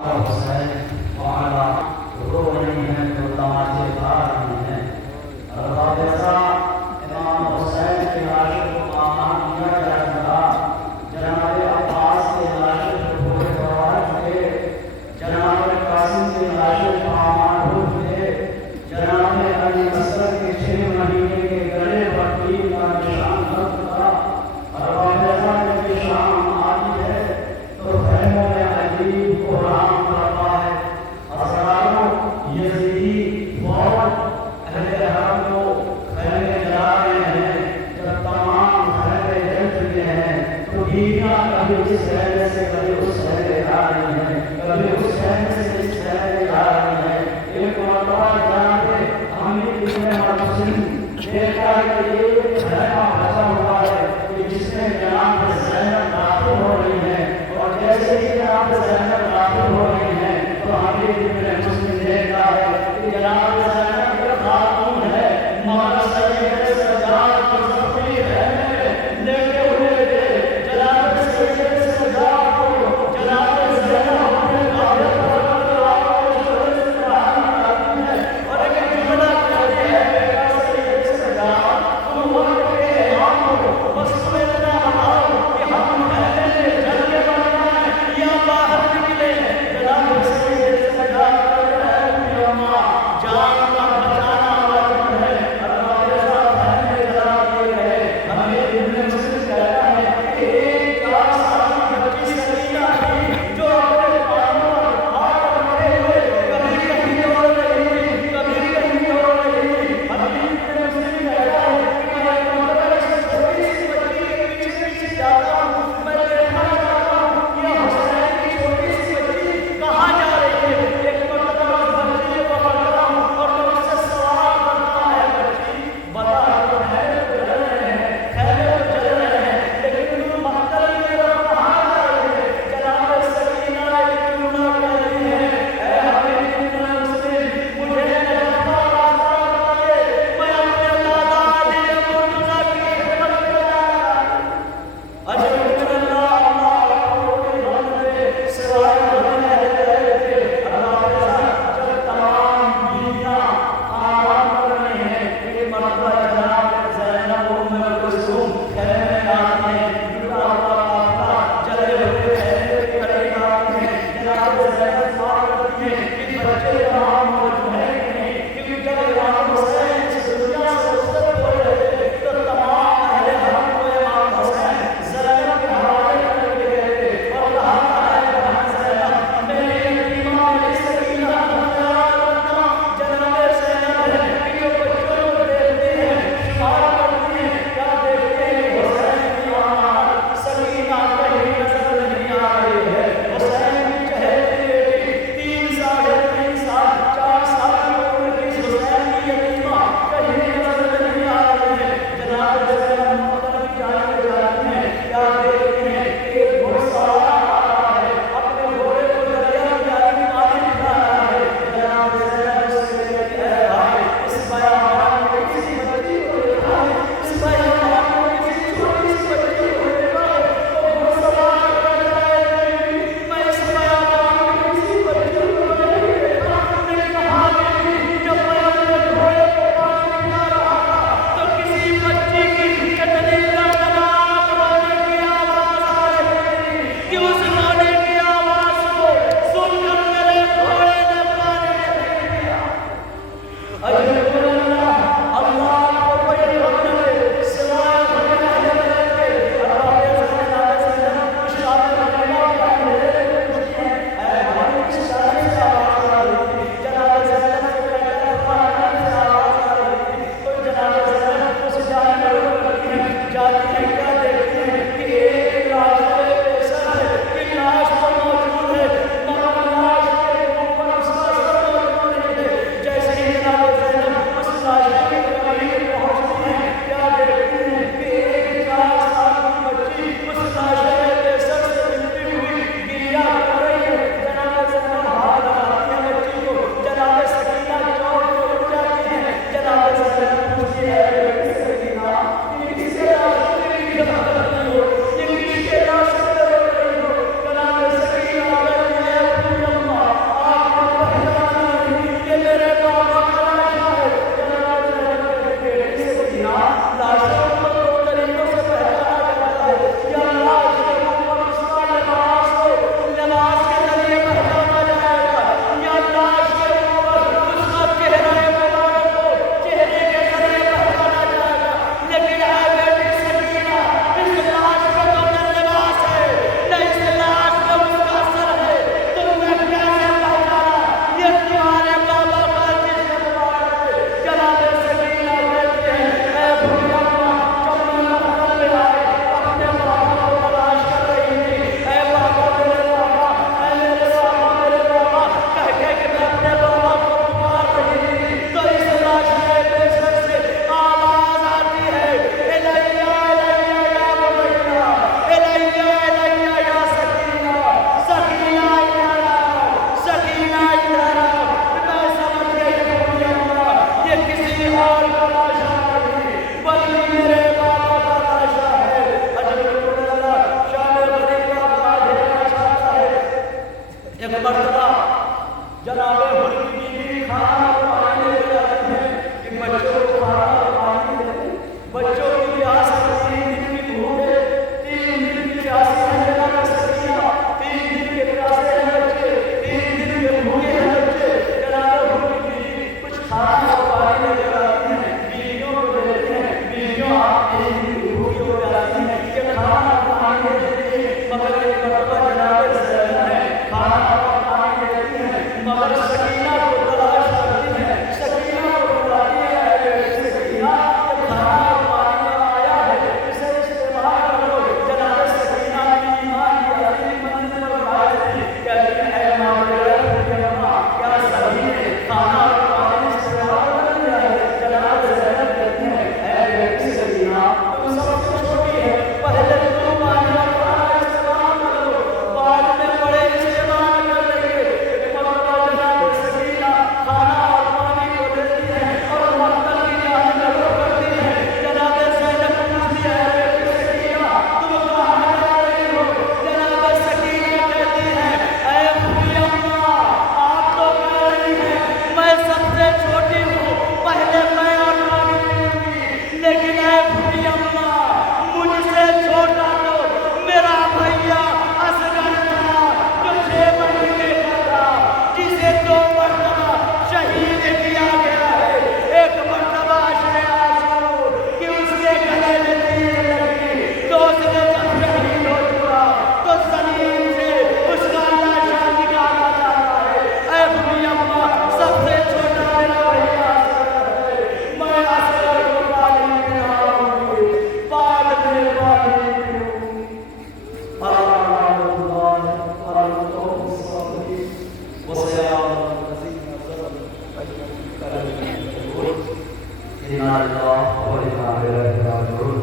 حسین وعلا رو رہی ہیں تو تماچے کھا رہی ہیں۔ اور جیسا امام حسین کے عاشق کو مامان دیا جائے گا، جناب عباس کے عاشق کو بھولے گوار چکے، جناب قاسم کے عاشق مامان ہو چکے، جناب علی اصغر کے 6 مہینے کے گلے پر تیر کا نشان لگ چکا۔ اور جیسا جب یہ شام آتی ہے تو خیموں میں عجیب قرآن پڑھتا ہے۔ اسراروں یزیدی فوج اہل حرم کو خیمے جلا رہے ہیں۔ جب تمام خیمے جل چکے ہیں تو بیویاں کبھی اس خیمے سے کبھی اس خیمے جا رہی ہیں، کبھی اس خیمے سے اس خیمے جا رہی ہیں۔ ایک مرتبہ جناب حمید بن مسلم دیکھا کہ ایک خیمہ بچا ہوا ہے کہ جس میں جناب زینب داخل ہو رہی ہیں، اور جیسے ہی جناب زینب داخل ہو رہی ہیں تو حمید بن مسلم دیکھتا ہے کہ جناب زینب کے خاتون ہے، مولا سید سجاد کو زخمی خیمے میں لیٹے ہوئے تھے۔ جناب سید سجاد کو جناب زینب اپنے قابل پر اور ایک جملہ کہتے ہیں کہ سید سجاد تم وقت کے امام ہو، بس تمہیں اتنا بتاؤ کہ ہم خیمے میں جل کے بننا ہے یا باہر نکلے۔ جناب سید سجاد ایک مرتبہ جناب حر کی بیوی کھانا اور پانی لے جاتی ہے کہ بچوں کو کھانا اور پانی دے. بچوں کی پیاس 3 دن کی بھوک ہے, 3 دن کی پیاسی ہے جناب سکینہ, 3 دن کے پیاسے ہیں بچے, 3 دن کے بھوکے ہیں بچے. جناب حر کی بیوی کچھ کھانا اور پانی لے کر آتی ہیں, بیویوں کو دیتے ہیں. بیویوں آپ 3 دن کی بھوکی ہو جاتی ہیں کہ کھانا اور پانی دیتی ہیں. مگر ایک مرتبہ جناب زینب ہے کھانا اور پانی دیتی ہیں, مگر سکینہ کو تلاش کرتی ہیں. سکینہ کو بلاتی ہے, سکینہ یہ کھانا اور پانی آیا ہے, اسے استعمال کرو. جناب سکینہ کی ایمان کی عظیم منزل پر فائز تھی. کہتی ہیں اے ماں کیا صحیح ہے کھانا اور پانی استعمال کر لیا ہے. جناب زینب کہتی ہیں اے بیٹی سکینہ تم سب سے چھوٹی ہے, پہلے تم پانی اور کھانا استعمال کر لو, بعد میں بڑے استعمال کر لیں گے. ایک مرتبہ جناب سکینہ کھانا اور پانی کو دیتی ہے اور مقتل کی جانب رخ کرتی ہے. جناب زینب پوچھتی ہے اے بیٹی سکینہ تم کہاں جا رہی ہو. جناب سکینہ کہتی ہے اے پھوپھی اماں آپ تو کہہ رہی ہیں میں سب سے چھوٹی ہوں, پہلے میں اور پانی پیوں گی, لیکن اے پھوپھی اماں مجھ سے چھوٹا تو میرا بھیا اصغر تھا جو 6 مہینے کا تھا, جسے 2 مرتبہ شہید کیا گیا ہے. ایک مرتبہ عشر عاشور کہ اس کے گلے میں تیر لگی تو اس نے جب شہید ہو چکا تو زمین سے اس کا لاشا نکالا جاتا ہے. اے پھوپھی اماں سب سے چھوٹا میرا بھیا اصغر ہے, میں اصغر کو پانی پلاؤں گی, بعد میں پانی پیوں گی. إِنَّ اللَّهَ وَإِنَّا إِلَيْهِ رَاجِعُونَ.